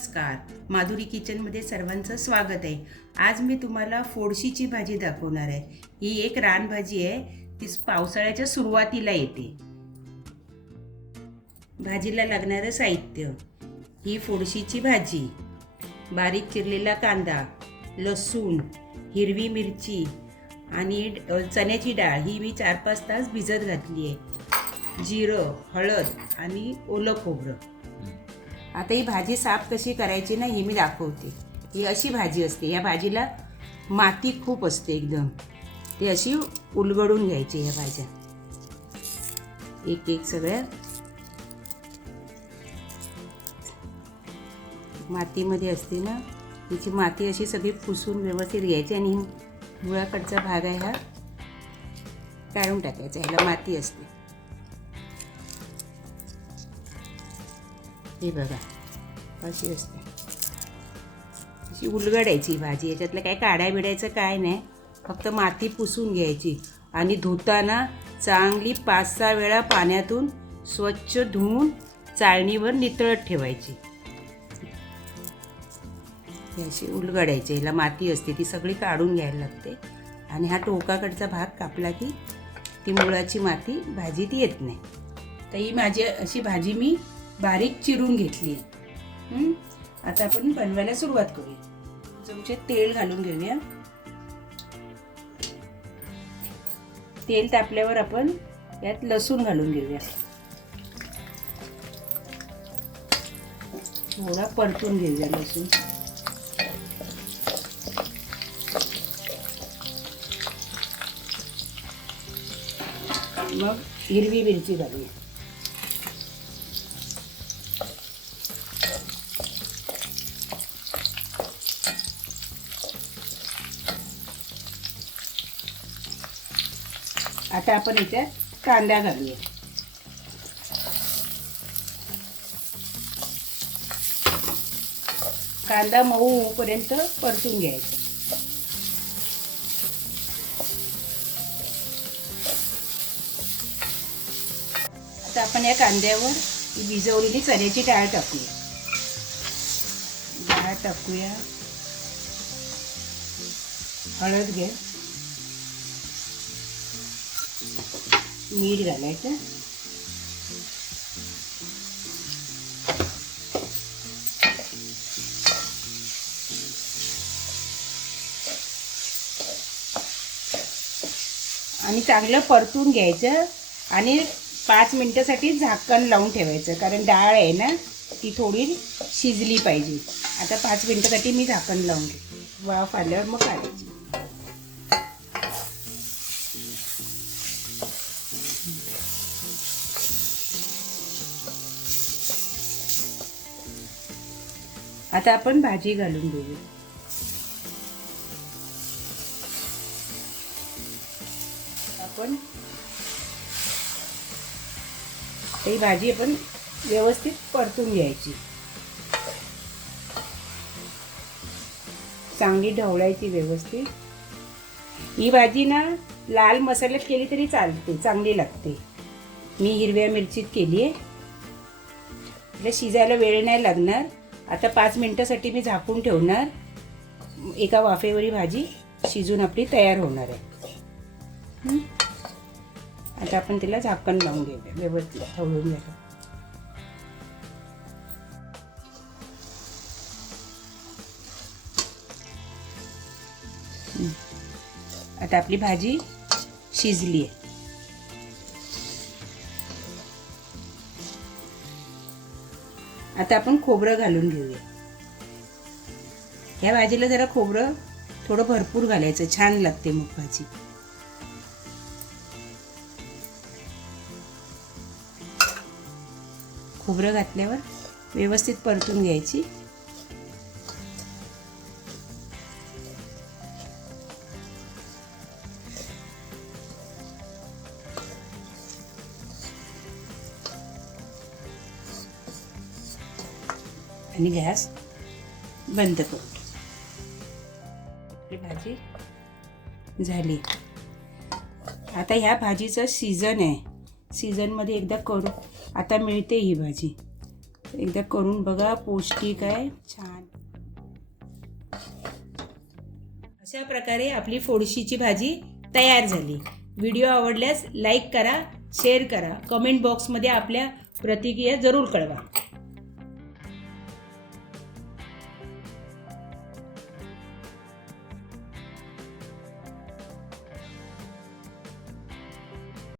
नमस्कार, माधुरी किचनमध्ये सर्वांचं स्वागत आहे। आज मी तुम्हाला फोडशीची भाजी दाखवणार आहे। ही एक रानभाजी आहे, ती पावसाळ्याच्या सुरुवातीला येते। भाजीला लागणारं साहित्य: ही फोडशीची भाजी, बारीक चिरलेला कांदा, लसूण, हिरवी मिरची आणि चण्याची डाळ ही मी 4-5 तास भिजत घातली आहे, जिरं, हळद आणि ओलं खोबरं। आता ही भाजी साफ कशी करायची ना ही मी दाखवते। ही अशी भाजी असते, या भाजीला माती खूप असते एकदम, ती अशी उलगडून घ्यायची। या भाज्या एक एक सगळ्या मातीमध्ये असते ना, तिची माती अशी सगळी पुसून व्यवस्थित घ्यायची आणि मुळाकडचा भाग आहे हा काढून टाकायचा, ह्याला माती असते। हे बघा अशी असते, अशी उलगडायची भाजी। याच्यातलं काय काढाय बिडायचं काय नाही, फक्त माती पुसून घ्यायची आणि धुताना चांगली 5-6 वेळा पाण्यातून स्वच्छ धुवून चाळणीवर नितळत ठेवायची। ही अशी उलगडायची, याला माती असते ती सगळी काढून घ्यायला लागते आणि हा टोकाकडचा भाग कापला की ती मुळाची माती भाजीत येत नाही। तर ही माझी अशी भाजी मी बारीक चिरून घेतली आहे। आता आपण बनवायला सुरुवात करूया। चमचे तेल घालून घेऊया। तेल तापल्यावर आपण यात लसूण घालून घेऊया, थोडा परतून घेऊया लसूण। मग हिरवी मिरची घालूया, आता आपण याच्यात कांदा घालूया। कांदा मऊ होईपर्यंत परतून घ्यायचा। आता आपण या कांद्यावर ही भिजवलेली चण्याची डाळ टाकूया। डाळ टाकूया, हळद घ्या, मीठ घालायचं, आणि चांगलं परतून घ्यायचं आणि 5 मिनिटासाठी झाकण लावून ठेवायचं, कारण डाळ आहे ना ती थोडी शिजली पाहिजे। आता 5 मिनिटासाठी मी झाकण लावून घेते, वाफ आल्यावर मग काढायची। आता आपण भाजी घालून घेऊया। आपण ही भाजी आपण व्यवस्थित परतून घ्यायची, चांगली ढवळायची व्यवस्थित। ही भाजी ना लाल मसाल्यात केली तरी चालते, चांगली लागते। मी हिरव्या मिरचीत केली आहे, तिला शिजायला वेळ नाही लागणार। आता 5 मिनिटासाठी मी झाकून ठेवणार, एका वाफेवरी भाजी शिजून आपली तयार होणार आहे। आता आपण तिला झाकण लावून घेऊया, व्यवस्थित ढवळून घ्या। आता आपली भाजी शिजली आहे। आता आपण खोबरं घालून घेऊया। या भाजीला जरा खोबरं थोडं भरपूर घालायचं, छान लागते मग भाजी। खोबरं घातल्यावर व्यवस्थित परतून घ्यायची। आणि गॅस बंद करू। भाजी झाली। आता ह्या भाजीचं सीझन आहे, सीझनमध्ये एकदा करू। आता मिळते ही भाजी, एकदा करून बघा, पौष्टिक आहे, छान. अशा प्रकारे आपली फोडशीची भाजी तयार झाली. व्हिडिओ आवडल्यास लाईक करा, शेअर करा, कमेंट बॉक्समध्ये आपल्या प्रतिक्रिया जरूर कळवा.